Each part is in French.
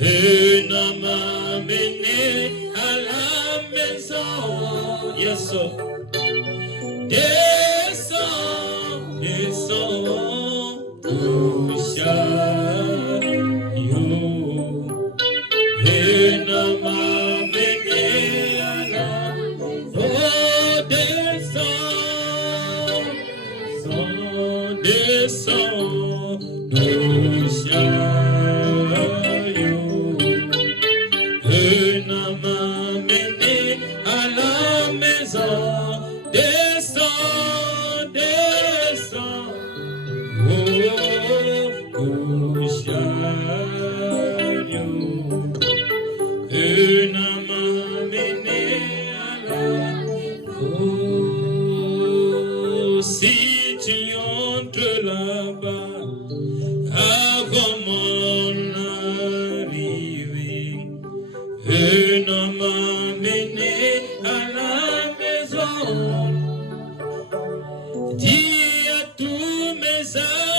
Venez m'amener à la maison. Yes, sir. Descends, descends, tout chariot. Venez m'amener à la maison. Oh, descends, descends, tout chariot. Venez m'amener à la maison. Descends, descends, oh, chariot. Venez m'amener à la maison. Si tu entres là-bas avant mon arrivée, venez m'amener à la maison. Dis à tous mes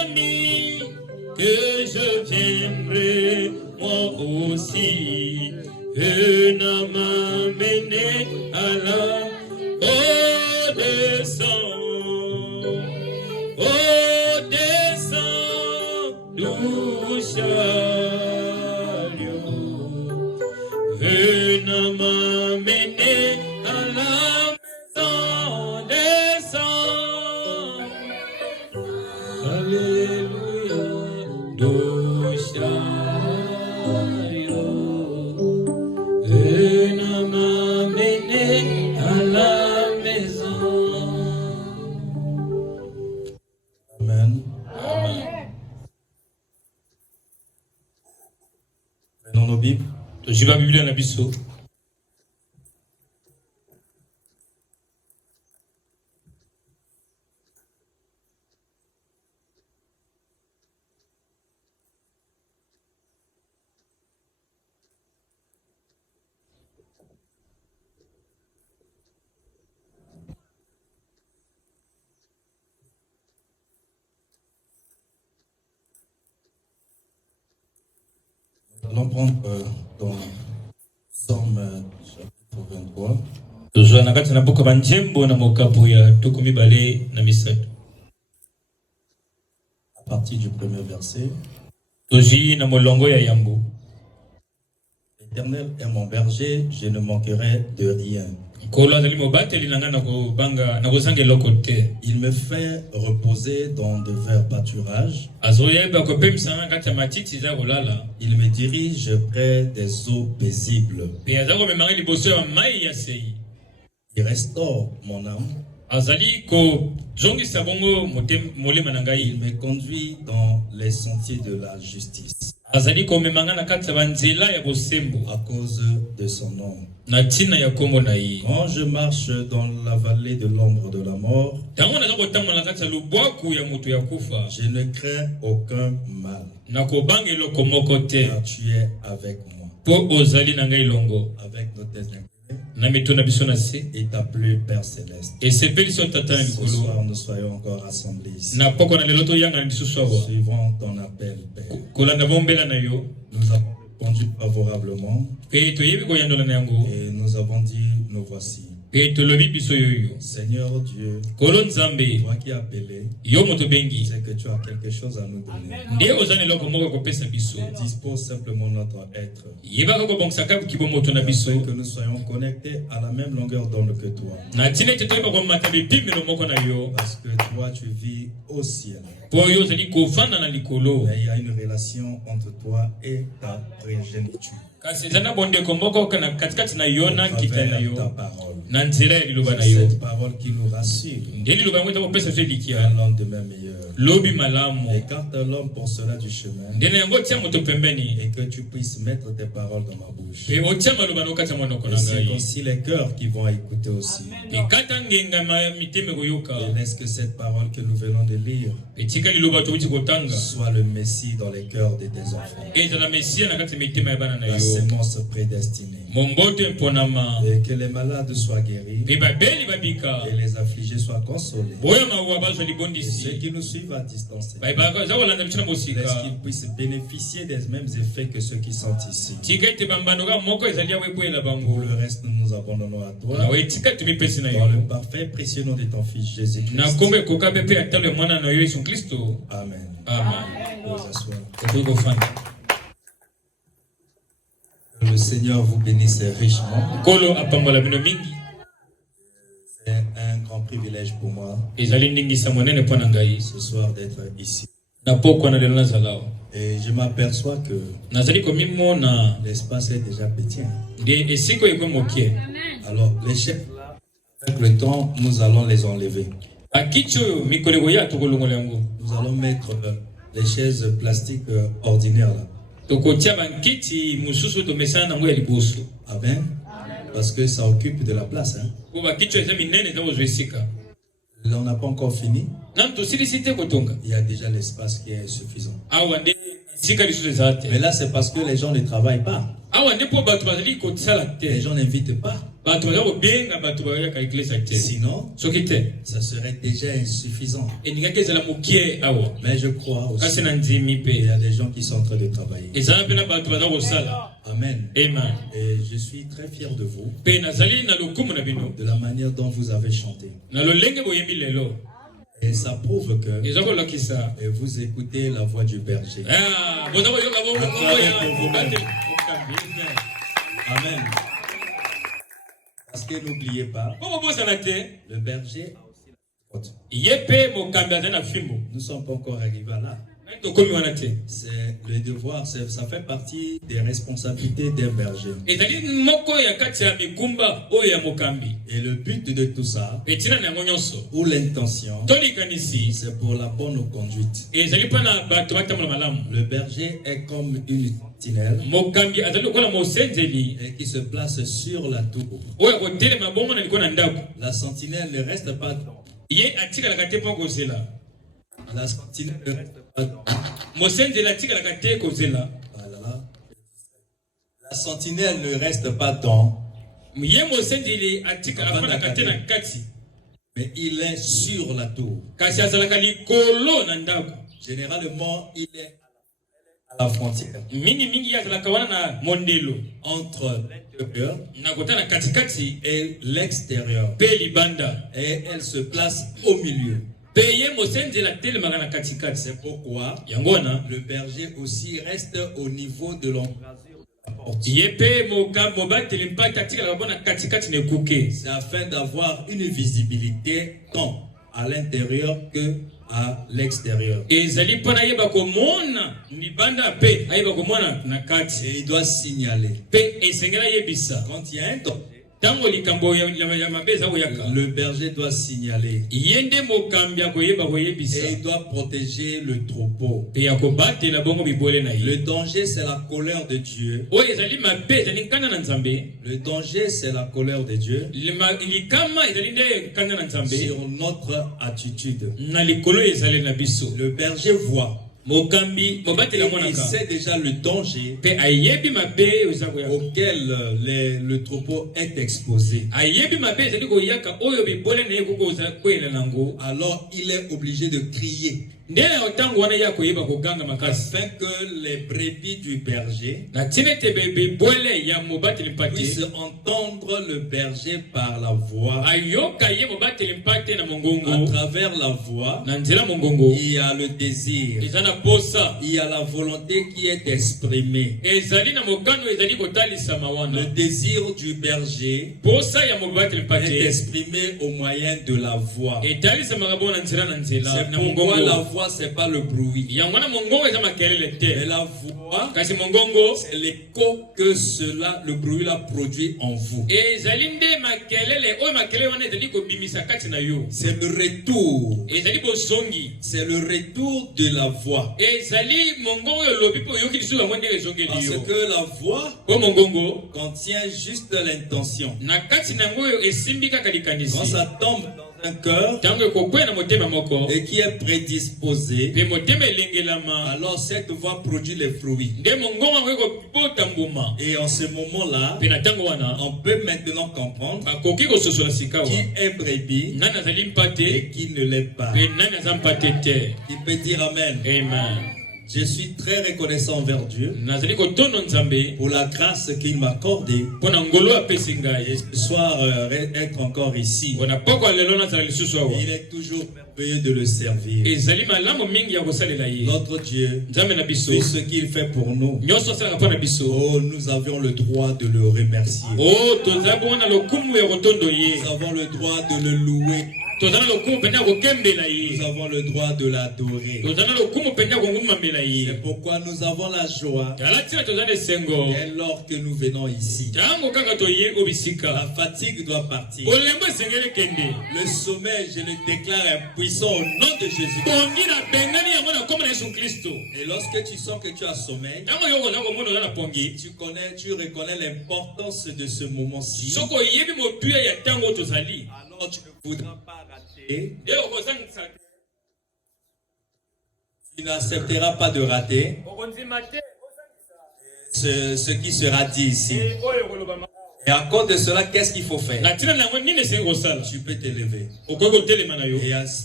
amis que je viendrai moi aussi. Venez m'amener à la descends, doux chariot. Venez m'amener à la maison, descends. Alléluia, doux chariot. Venez m'amener à la maison. Amen. Amen. Prenons nos Bibles. Tojiba Biblia na biso. Nous allons prendre dans Psaume chapitre 23. Tozwa na kati na buku banjembo na mokapo ya tukumi bale na misato. À partir du premier verset. Toji na molongo ya yambo. L'Éternel est mon berger, je ne manquerai de rien. Il me fait reposer dans de verts pâturages. Il me dirige près des eaux paisibles. Il restaure mon âme. Il me conduit dans les sentiers de la justice. À cause de son nom. Quand je marche dans la vallée de l'ombre de la mort, je ne crains aucun mal, car tu es avec moi. Avec nos têtes et ta pluie, Père Céleste. Ce soir, nous soyons encore rassemblés ici. Suivant ton appel, Père. Nous avons répondu favorablement et nous avons dit, nous voici. Seigneur Dieu, toi qui as appelé, c'est que tu as quelque chose à nous donner. Dispose simplement notre être, afin que nous soyons connectés à la même longueur d'onde que toi. Parce que toi tu vis au ciel. Mais il y a une relation entre toi et ta progéniture. Cette parole qui nous rassure un lendemain meilleur. Et quand l'homme pensera du chemin, et que tu puisses mettre tes paroles dans ma bouche. Et circoncis les cœurs qui vont écouter aussi. Et laisse que cette parole que nous venons de lire soit le Messie dans les cœurs de tes enfants. La sémence prédestinée. Et que les malades soient guéris. Et les affligés soient consolés. Et ceux qui nous suivent suivre à distance. Laisse qu'ils puissent bénéficier des mêmes effets que ceux qui sont ici. Pour le reste, nous nous abandonnons à toi. Dans le parfait précieux nom de ton Fils Jésus-Christ. Amen. Vous asseoir. Le Seigneur vous bénisse richement. C'est un grand privilège pour moi ce soir d'être ici. Et je m'aperçois que l'espace est déjà petit. Alors les chefs, avec le temps, nous allons les enlever. Nous allons mettre les chaises plastiques ordinaires là. Amen. Parce que ça occupe de la place. Hein. On n'a pas encore fini. Il y a déjà l'espace qui est suffisant. Mais là, c'est parce que les gens ne travaillent pas. Les gens n'invitent pas. Sinon, ça serait déjà insuffisant. Mais je crois aussi qu'il y a des gens qui sont en train de travailler. Amen. Et je suis très fier de vous, de la manière dont vous avez chanté. Et ça prouve que vous écoutez la voix du berger. Amen. Parce que n'oubliez pas, le berger a aussi la faute. Nous ne sommes pas encore arrivés là. C'est le devoir, ça fait partie des responsabilités d'un berger. Et le but de tout ça, ou l'intention, c'est pour la bonne conduite. Le berger est comme une sentinelle et qui se place sur la tour. La sentinelle ne reste pas dedans. La sentinelle ne reste pas dedans. La sentinelle ne reste pas dedans. Mais il est sur la tour. Généralement, il est à la frontière entre l'intérieur et l'extérieur. Et elle se place au milieu. C'est pourquoi le berger aussi reste au niveau de l'embrasure. C'est afin d'avoir une visibilité tant à l'intérieur que à l'extérieur. Et il doit signaler. Quand il y a un temps, le berger doit signaler. Et il doit protéger le troupeau. Le danger, c'est la colère de Dieu. Le danger, c'est la colère de Dieu sur notre attitude. Le berger voit. Il sait déjà le danger auquel le troupeau est exposé. Alors il est obligé de crier afin que les brebis du berger puissent entendre le berger par la voix. À travers la voix, il y a le désir, il y a la volonté qui est exprimée. Le désir du berger est exprimé au moyen de la voix. C'est pourquoi la voix, c'est pas le bruit. Mais la voix, c'est l'écho que le bruit là produit en vous. C'est le retour. C'est le retour de la voix. Parce que la voix contient juste l'intention. Quand ça tombe dans un cœur et qui est prédisposé, alors cette voie produit les fruits. Et en ce moment-là, on peut maintenant comprendre qui est brebis et qui ne l'est pas. Il peut dire Amen. Amen. Je suis très reconnaissant envers Dieu pour la grâce qu'il m'a accordée et ce soir être encore ici. Il est toujours merveilleux de le servir. Notre Dieu, tout ce qu'il fait pour nous, oh, nous avions le droit de le remercier. Nous avons le droit de le louer. Nous avons le droit de l'adorer. C'est pourquoi nous avons la joie. Et lors que nous venons ici, la fatigue doit partir. Le sommeil, je le déclare impuissant au nom de Jésus. Et lorsque tu sens que tu as sommeil, tu reconnais l'importance de ce moment-ci. Alors tu ne voudras pas rater. Tu n'accepteras pas de rater ce qui sera dit ici. Et à cause de cela, qu'est-ce qu'il faut faire? Tu peux t'élever. Et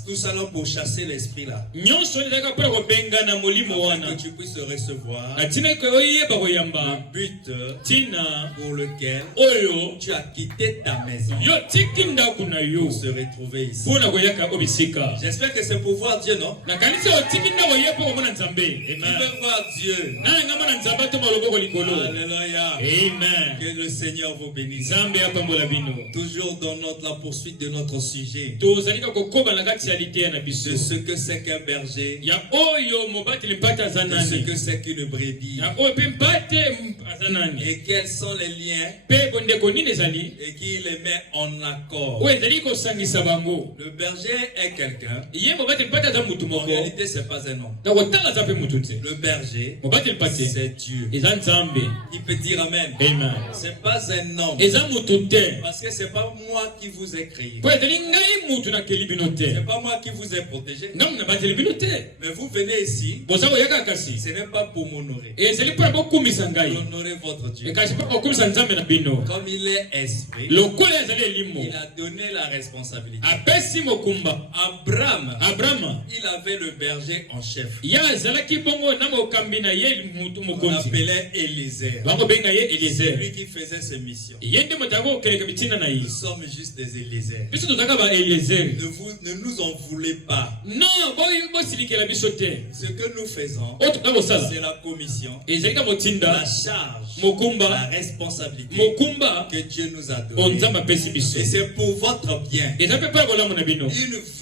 tout allons pour chasser l'esprit là. Que tu puisses recevoir le but pour lequel tu as quitté ta maison pour se retrouver ici. J'espère que c'est pour voir Dieu, non? Qui veut voir Dieu? Alléluia. Amen. Que le Seigneur vous bénisse. Toujours dans la poursuite de notre sujet. De ce que c'est qu'un berger. De ce que c'est qu'une brebis. Et quels sont les liens. Et qui les met en accord. Le berger est quelqu'un. En réalité, ce n'est pas un homme. Le berger, c'est Dieu. Il peut dire Amen. Ce n'est pas un homme. Parce que ce n'est pas moi qui vous ai créé. Ce n'est pas moi qui vous ai protégé. Mais vous venez ici. Ce n'est pas pour m'honorer. Honorer votre Dieu. Comme il est esprit, il a donné la responsabilité. Abraham, il avait le berger en chef. On l'appelait Eliezer. C'est lui qui faisait ses missions. Nous sommes juste des Eliezer. Ne nous en voulez pas. Ce que nous faisons, c'est la commission, la charge, la responsabilité que Dieu nous a donnée. Et c'est pour votre bien. Une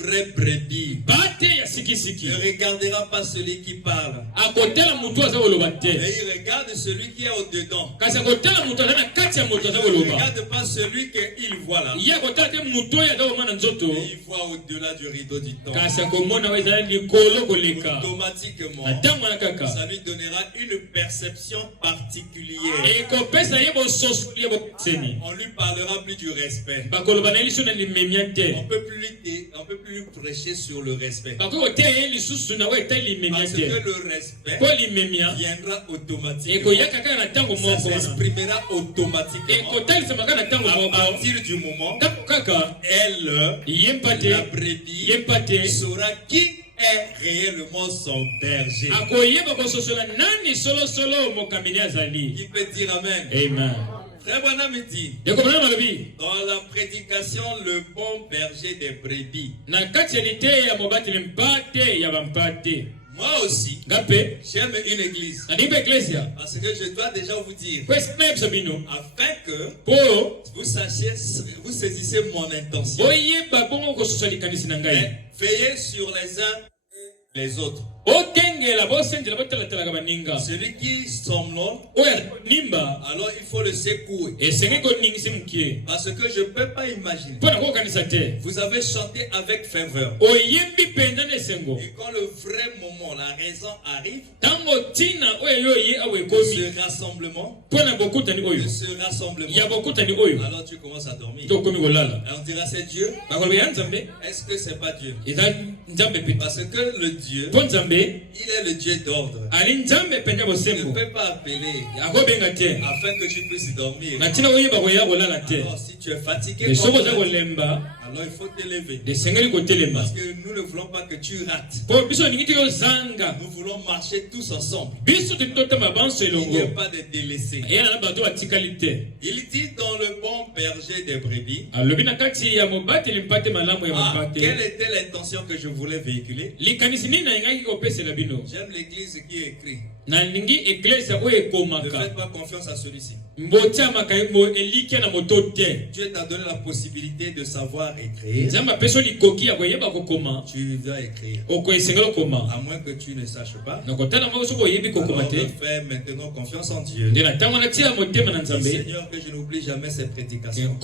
vraie brebis ne regardera pas celui qui parle. Mais il regarde celui qui est au-dedans. Il ne regarde pas celui qu'il voit là. Il voit au-delà du rideau du temps. Automatiquement, ça lui donnera une perception particulière. On lui parlera plus du respect. On peut plus lui prêcher sur le respect. Parce que le respect viendra automatiquement. Ça s'exprimera automatiquement. À partir du moment où la brebis saura qui est réellement son berger. Qui peut dire Amen? Amen. Frère Branham dit, dans la prédication, le bon berger des brebis. Moi aussi, j'aime une église. Parce que je dois déjà vous dire, afin que vous sachiez, vous saisissez mon intention. Veillez sur les uns et les autres. Celui qui somnole, alors il faut le secouer. Parce que je ne peux pas imaginer. Vous avez chanté avec ferveur. Et quand le vrai moment, la raison arrive, de ce rassemblement, alors tu commences à dormir. Et on dira c'est Dieu. Est-ce que c'est pas Dieu? Parce que le Dieu, il est le Dieu d'ordre. Il ne peut pas appeler afin que tu puisses dormir. Alors si tu es fatigué, alors il faut t'élever. Parce que nous ne voulons pas que tu rates. Nous voulons marcher tous ensemble. Il n'y a pas de délaissés. Il dit dans le bon berger des brebis. Quelle était l'intention que je voulais véhiculer? J'aime l'église qui écrit. Ne faites pas confiance à celui-ci. Dieu t'a donné la possibilité de savoir écrire. Tu dois écrire. À moins que tu ne saches pas. Alors fais maintenant confiance en Dieu. Seigneur, que je n'oublie jamais ces prédications.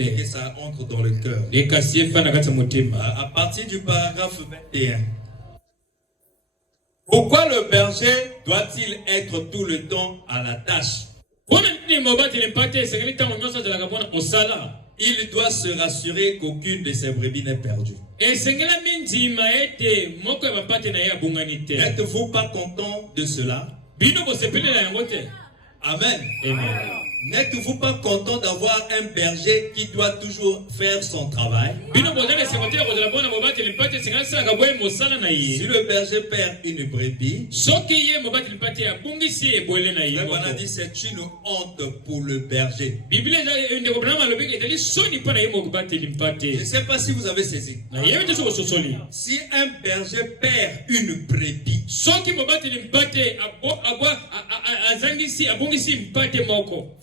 Et que ça entre dans le cœur. À partir du paragraphe 21. Pourquoi le berger doit-il être tout le temps à la tâche? Il doit se rassurer qu'aucune de ses brebis n'est perdue. N'êtes-vous pas content de cela? Amen. Amen. N'êtes-vous pas content d'avoir un berger qui doit toujours faire son travail? Si le berger perd une brebis, on a dit c'est une honte pour le berger. Je ne sais pas si vous avez saisi. Si un berger perd une brebis,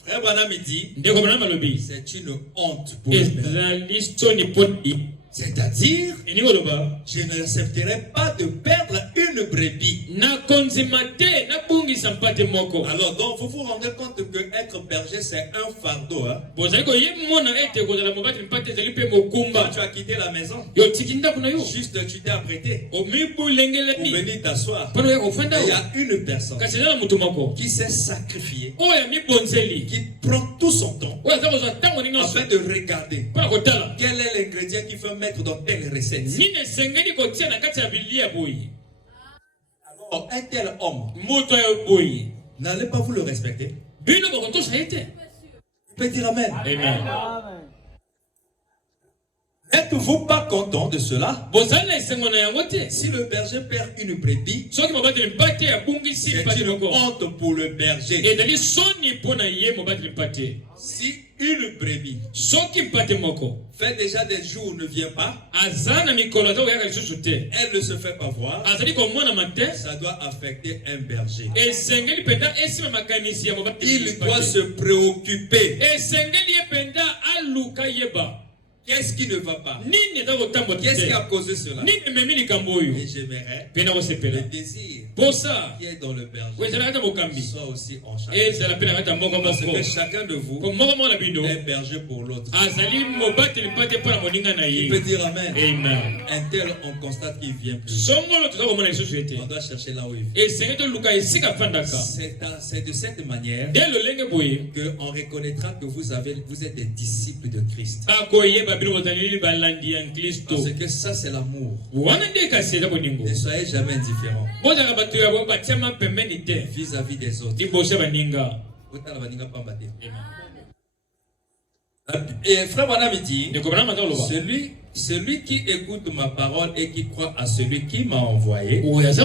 Frère Branham dit, c'est une honte pour le berger. C'est-à-dire, je n'accepterai pas de perdre une brebis. Alors donc, vous vous rendez compte que être berger, c'est un fardeau. Hein? Quand tu as quitté la maison, juste tu t'es apprêté pour venir t'asseoir. Il y a une personne qui s'est sacrifiée, qui prend tout son temps afin de regarder quel est l'ingrédient qui fait mettre dans telle recette. Alors, un tel homme, n'allez pas vous le respecter. Il peut dire Amen. Amen. N'êtes-vous pas content de cela? Si le berger perd une brebis, c'est une honte pour le berger. Si une brebis fait déjà des jours où ne vient pas, elle ne se fait pas voir, ça doit affecter un berger. Il doit se préoccuper. Qu'est-ce qui ne va pas? Qu'est-ce qui a causé cela? Et j'aimerais le désir qui est dans le berger soit aussi en chacun. Parce que chacun de vous est berger pour l'autre. Il peut dire Amen. Un tel, on constate qu'il vient plus. On doit chercher là où il vient. C'est de cette manière qu'on reconnaîtra que vous êtes des disciples de Christ. Parce que ça c'est l'amour. Ne soyez jamais indifférents vis-à-vis des autres. Et frère Branham dit, celui qui écoute ma parole et qui croit à celui qui m'a envoyé, c'est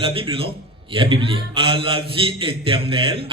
la Bible, non? À la vie éternelle.